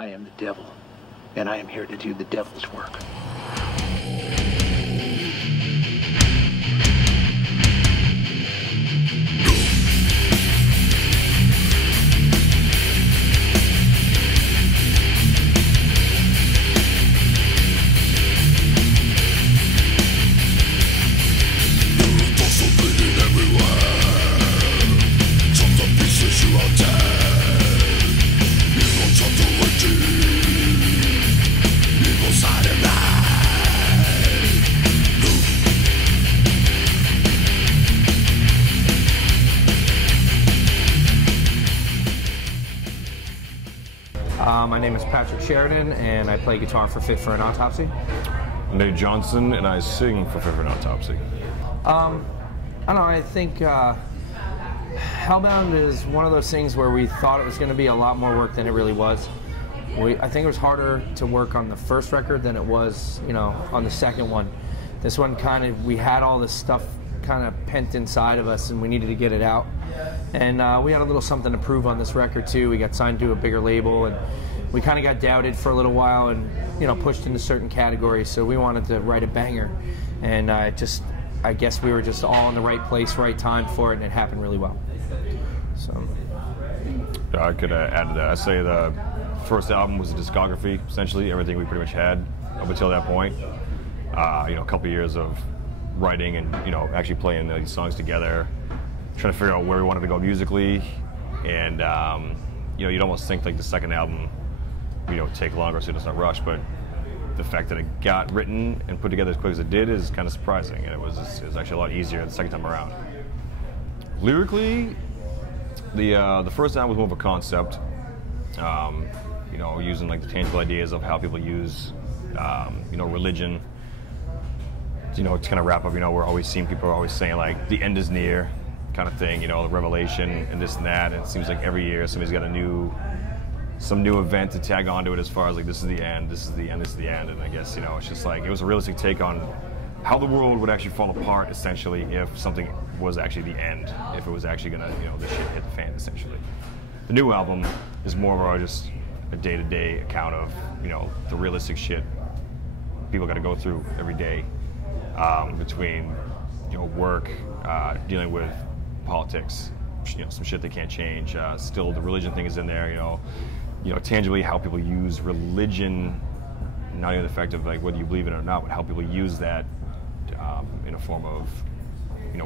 I am the devil, and I am here to do the devil's work. My name is Patrick Sheridan, and I play guitar for Fit for an Autopsy. Nate Johnson, and I sing for Fit for an Autopsy. I don't know, I think Hellbound is one of those things where we thought it was going to be a lot more work than it really was. I think it was harder to work on the first record than it was, you know, on the second one. This one we had all this stuff kind of pent inside of us, and we needed to get it out. And we had a little something to prove on this record too. We got signed to a bigger label, and we kind of got doubted for a little while, and pushed into certain categories. So we wanted to write a banger, and I guess we were just all in the right place, right time for it, and it happened really well. So I could add to that. I say the first album was a discography, essentially everything we pretty much had up until that point. A couple years of writing and actually playing these songs together, trying to figure out where we wanted to go musically, and you'd almost think like the second album take longer so it doesn't rush, but the fact that it got written and put together as quick as it did is kind of surprising, and it was actually a lot easier the second time around. Lyrically, the first album was more of a concept, using like the tangible ideas of how people use religion. To kind of wrap up, we're always seeing people are always saying like the end is near kind of thing, the revelation and this and that, and it seems like every year somebody's got some new event to tag onto it as far as like this is the end, this is the end, this is the end. And I guess it's just like it was a realistic take on how the world would actually fall apart essentially if something was actually the end, if it was actually gonna the shit hit the fan essentially. The new album is more of just a day-to-day account of the realistic shit people got to go through every day, between work, dealing with politics, some shit they can't change. Still, the religion thing is in there. Tangibly how people use religion, not even the fact of like whether you believe in it or not, but how people use that in a form of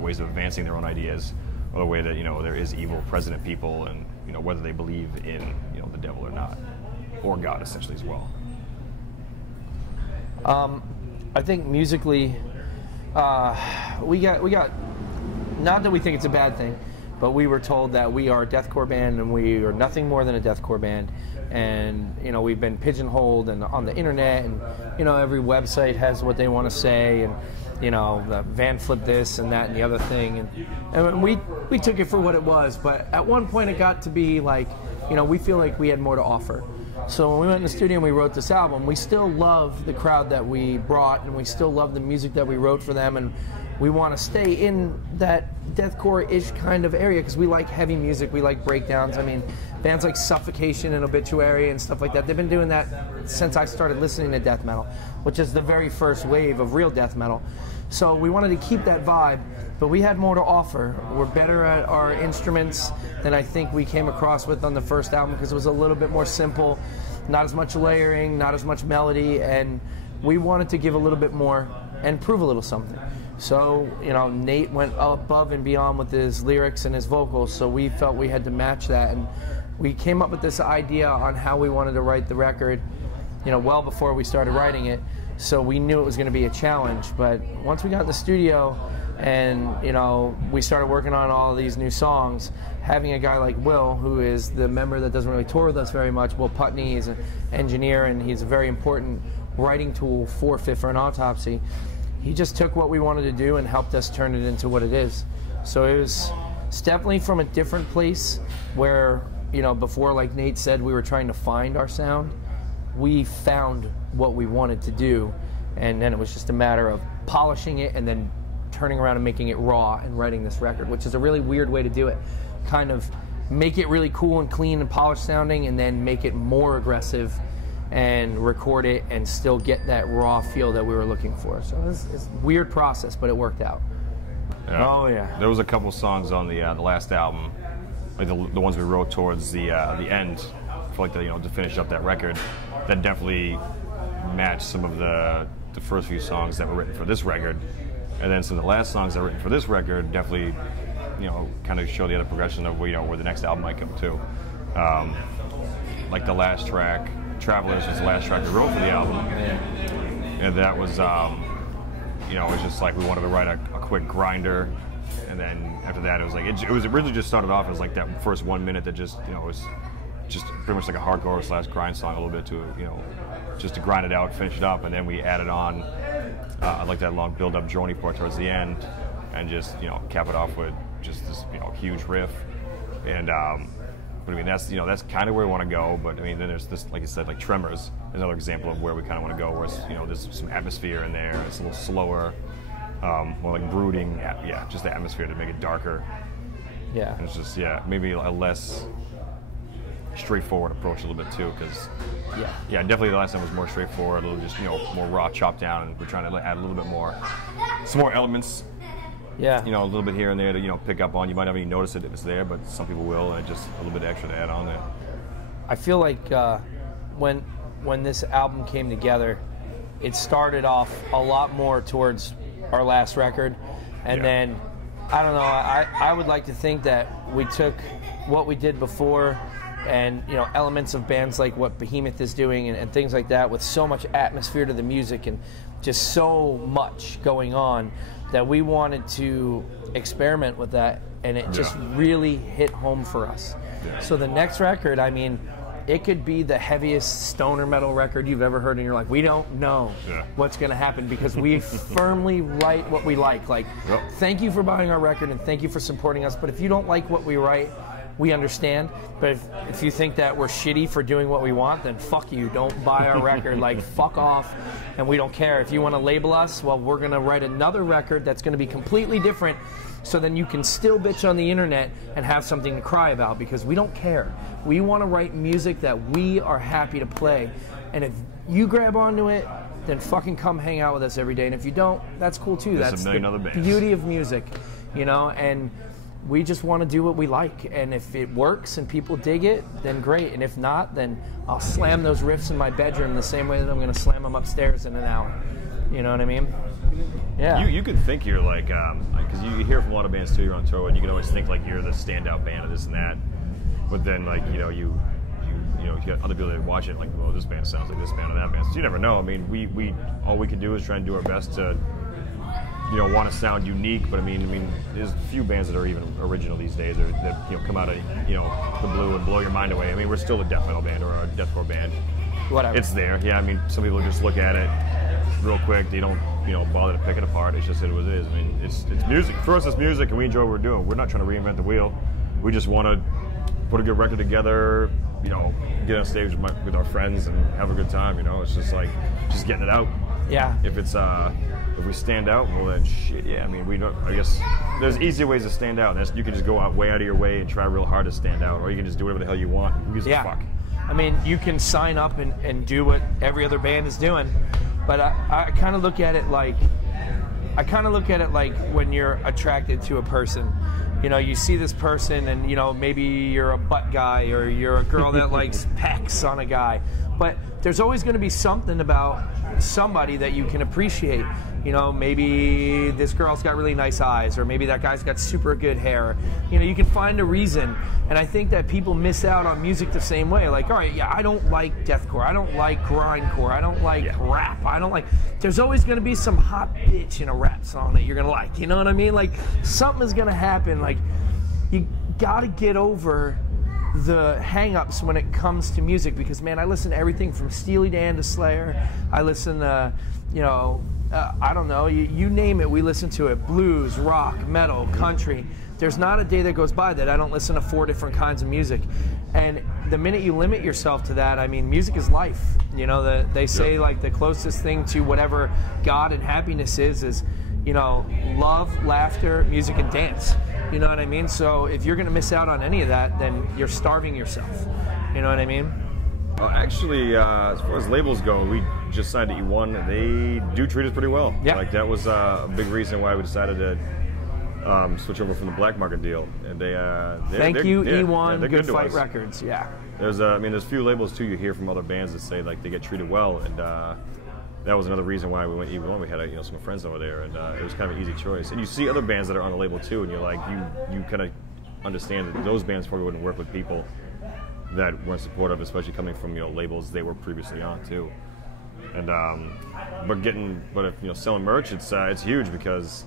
ways of advancing their own ideas, or the way that there is evil present in people, and whether they believe in the devil or not, or God essentially as well. I think musically, we got not that we think it's a bad thing, but we were told that we are a deathcore band and we are nothing more than a deathcore band, and we've been pigeonholed and on the internet, and every website has what they want to say, and the Van Flip this and that and the other thing, and we took it for what it was. But at one point it got to be like we feel like we had more to offer. So when we went in the studio and we wrote this album, we still love the crowd that we brought, and we still love the music that we wrote for them, and we want to stay in that deathcore-ish kind of area because we like heavy music, we like breakdowns. I mean, bands like Suffocation and Obituary and stuff like that, they've been doing that since I started listening to death metal, which is the very first wave of real death metal. So we wanted to keep that vibe, but we had more to offer. We're better at our instruments than I think we came across with on the first album because it was a little bit more simple, not as much layering, not as much melody, and we wanted to give a little bit more and prove a little something. So, Nate went above and beyond with his lyrics and his vocals, so we felt we had to match that, and we came up with this idea on how we wanted to write the record, well before we started writing it, so we knew it was going to be a challenge. But once we got in the studio and, we started working on all of these new songs, having a guy like Will, who is the member that doesn't really tour with us very much, Will Putney, is an engineer, and he's a very important writing tool for Fit for an Autopsy. He just took what we wanted to do and helped us turn it into what it is. So it's definitely from a different place where, before, like Nate said, we were trying to find our sound. We found what we wanted to do, and then it was just a matter of polishing it and then turning around and making it raw and writing this record, which is a really weird way to do it. Kind of make it really cool and clean and polished sounding, and then make it more aggressive and record it and still get that raw feel that we were looking for. So it's a weird process, but it worked out. Yeah. Oh yeah. There was a couple songs on the last album, like the ones we wrote towards the end, for like to finish up that record, that definitely matched some of the first few songs that were written for this record, and then some of the last songs that were written for this record definitely, kind of show the other progression of where the next album might come to. Like the last track, Travelers, was the last track we wrote for the album, and that was it was just like we wanted to write a quick grinder, and then after that it was like it was originally just started off as like that first 1 minute that just was just pretty much like a hardcore / grind song a little bit to just to grind it out, finish it up, and then we added on like that long build up drony part towards the end, and just cap it off with just this huge riff. And but I mean that's that's kind of where we want to go. But I mean then there's this, like I said, like Tremors, another example of where we kind of want to go, where it's, there's some atmosphere in there. It's a little slower, more like brooding. Yeah, just the atmosphere to make it darker. Yeah. And it's just maybe a less straightforward approach a little bit too, because definitely the last time was more straightforward, a little just more raw, chopped down, and we're trying to add a little bit more, some more elements. Yeah. A little bit here and there to pick up on. You might not even notice it if it's there, but some people will, and just a little bit extra to add on there. I feel like when this album came together, it started off a lot more towards our last record, and then I don't know. I would like to think that we took what we did before, and elements of bands like what Behemoth is doing and things like that, with so much atmosphere to the music and just so much going on, that we wanted to experiment with that, and it just really hit home for us. So the next record, I mean, it could be the heaviest stoner metal record you've ever heard in your life. We don't know what's going to happen, because we firmly write what we like. Thank you for buying our record and thank you for supporting us, but if you don't like what we write, we understand. But if you think that we're shitty for doing what we want, then fuck you. Don't buy our record. Fuck off. And we don't care. If you want to label us, well, we're going to write another record that's going to be completely different, so then you can still bitch on the internet and have something to cry about, because we don't care. We want to write music that we are happy to play. And if you grab onto it, then fucking come hang out with us every day. And if you don't, that's cool too. There's that's a million other bands. Beauty of music, and we just want to do what we like, and if it works and people dig it, then great, and if not, then I'll slam those riffs in my bedroom the same way that I'm going to slam them upstairs in an hour. You know what I mean? Yeah. You could think you're like, because you hear from a lot of bands too, you're on tour, and you can always think like you're the standout band of this and that, but then like, you got other people that watch it like, well, this band sounds like this band or that band. So you never know. I mean, we all we can do is try and do our best to want to sound unique, but I mean, there's a few bands that are even original these days, or that come out of the blue and blow your mind away. I mean, we're still a death metal band or a deathcore band. Whatever. It's there. Yeah, I mean, some people just look at it real quick. They don't bother to pick it apart. It's just what it is. I mean, it's music. For us, it's music, and we enjoy what we're doing. We're not trying to reinvent the wheel. We just want to put a good record together. Get on stage with our friends and have a good time. It's just like just getting it out. Yeah. If we stand out, well then shit, I mean, we don't. I guess there's easier ways to stand out. You can just go way out of your way and try real hard to stand out, or you can just do whatever the hell you want. Who gives a fuck? I mean, you can sign up and do what every other band is doing, but I kind of look at it like when you're attracted to a person. You see this person, and maybe you're a butt guy, or you're a girl that likes pecs on a guy, but there's always going to be something about somebody that you can appreciate. Maybe this girl's got really nice eyes, or maybe that guy's got super good hair. You can find a reason, and I think that people miss out on music the same way. Like, all right, I don't like deathcore, I don't like grindcore, I don't like rap, there's always going to be some hot bitch in a rap song that you're going to like, you know what I mean? Like, something is going to happen. Like, you got to get over the hang-ups when it comes to music, because, man, I listen to everything from Steely Dan to Slayer. I listen to, I don't know, you name it, we listen to it. Blues, rock, metal, country. There's not a day that goes by that I don't listen to 4 different kinds of music. And the minute you limit yourself to that, I mean, music is life. They say, like, the closest thing to whatever God and happiness is love, laughter, music, and dance. You know what I mean? So if you're going to miss out on any of that, then you're starving yourself. You know what I mean? Actually, as far as labels go, we just signed to E1. They do treat us pretty well. Yeah. Like that was a big reason why we decided to switch over from the black market deal. And Thank you, E1, they're Good to Fight us. Records. Yeah. There's there's a few labels too you hear from other bands that say like they get treated well, and that was another reason why we went E1. We had some friends over there, and it was kind of an easy choice. And you see other bands that are on the label too, and you're like you kind of understand that those bands probably wouldn't work with people that weren't supportive, especially coming from labels they were previously on too. And but if selling merch, it's huge because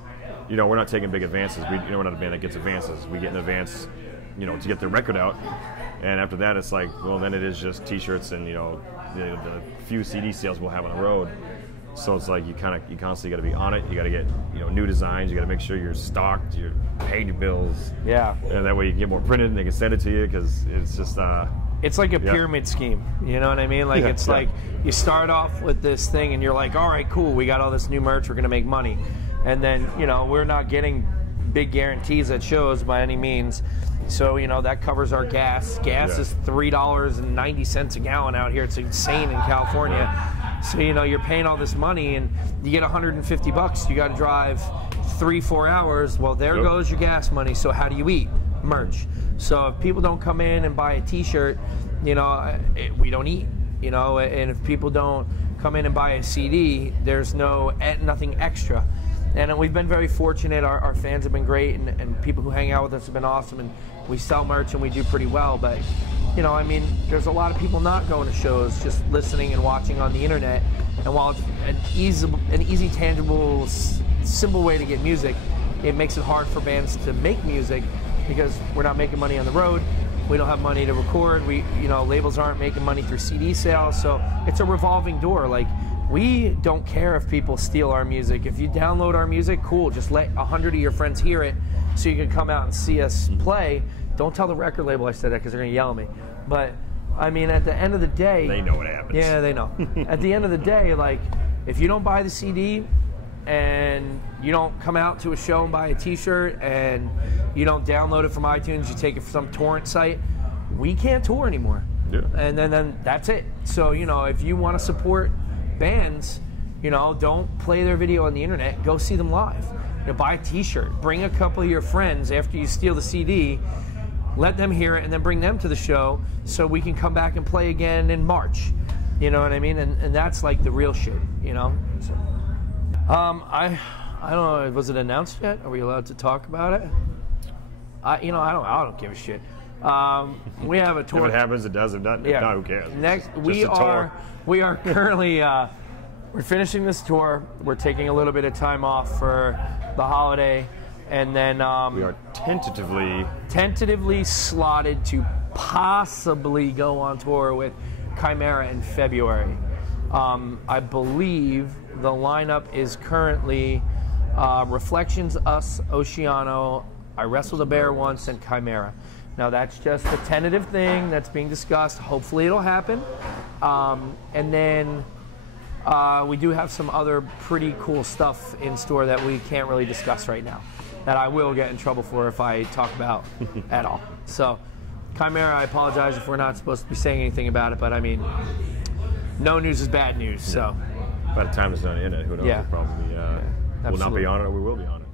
we're not taking big advances. We're not a band that gets advances. We get an advance, to get the record out, and after that it's like, well, then it is just T-shirts and the few CD sales we'll have on the road. So it's like you constantly got to be on it. You got to get new designs. You got to make sure you're stocked. You're paying your bills. Yeah. And that way you can get more printed and they can send it to you because it's just. It's like a pyramid scheme. You know what I mean? Like like you start off with this thing and you're like, all right, cool. We got all this new merch. We're gonna make money, and then we're not getting big guarantees at shows by any means. So that covers our gas. Gas is $3.90 a gallon out here. It's insane in California. So you're paying all this money and you get $150. You got to drive 3-4 hours. Well, there goes your gas money. So how do you eat? Merch. So if people don't come in and buy a T-shirt, we don't eat. And if people don't come in and buy a CD, there's nothing extra. And we've been very fortunate. Our fans have been great, and people who hang out with us have been awesome. And we sell merch and we do pretty well. But there's a lot of people not going to shows, just listening and watching on the internet. And while it's an easy, tangible, simple way to get music, it makes it hard for bands to make music because we're not making money on the road. We don't have money to record. Labels aren't making money through CD sales. So it's a revolving door. Like, we don't care if people steal our music. If you download our music, cool. Just let 100 of your friends hear it so you can come out and see us play. Don't tell the record label I said that because they're going to yell at me. But, at the end of the day... They know what happens. Yeah, they know. At the end of the day, like, if you don't buy the CD and you don't come out to a show and buy a T-shirt and you don't download it from iTunes, you take it from some torrent site, we can't tour anymore. Yeah. And then that's it. So, if you want to support bands, don't play their video on the internet. Go see them live. Buy a T-shirt. Bring a couple of your friends after you steal the CD. Let them hear it, and then bring them to the show so we can come back and play again in March. You know what I mean? And that's like the real shit. So, I don't know. Was it announced yet? Are we allowed to talk about it? I don't give a shit. We have a tour. If it happens, it does. If not, who cares? Next, we are currently we're finishing this tour. We're taking a little bit of time off for the holiday, and then we are tentatively slotted to possibly go on tour with Chimera in February. I believe the lineup is currently Reflections, Us, Oceano, I Wrestled a Bear Once, and Chimera. Now that's just a tentative thing that's being discussed. Hopefully it'll happen. And then we do have some other pretty cool stuff in store that we can't really discuss right now, that I will get in trouble for if I talk about at all. So Chimera, I apologize if we're not supposed to be saying anything about it, but no news is bad news. So by the time it's on the internet, who knows? Yeah. We'll probably will not be on it, or we will be on it.